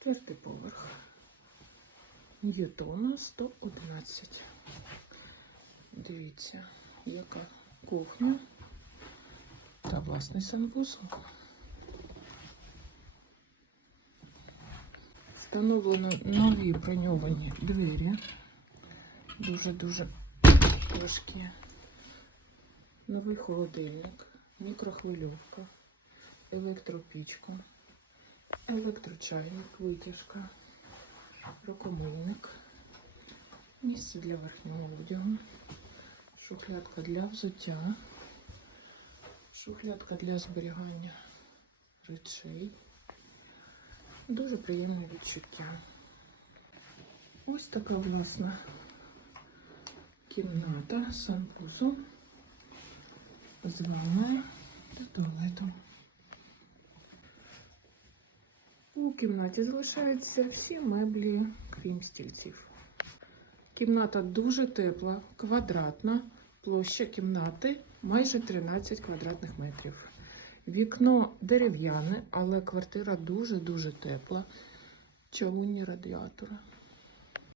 Четвертий поверх. Ньютона 111. Дивіться, яка кухня та власний санвузол. Встановлено нові броньовані двері. Дуже-дуже важкі. Новий холодильник, мікрохвильовка, електропічка, електрочайник, витяжка, рукомийник, місце для верхнього одягу, шухлядка для взуття, шухлядка для зберігання речей. Дуже приємне відчуття. Ось така власна кімната з санвузом, з ванною та туалетом. Кімнаті залишаються всі меблі, крім стільців. Кімната дуже тепла, квадратна. Площа кімнати майже 13 квадратних метрів. Вікно дерев'яне, але квартира дуже-дуже тепла. Чому ні радіатори.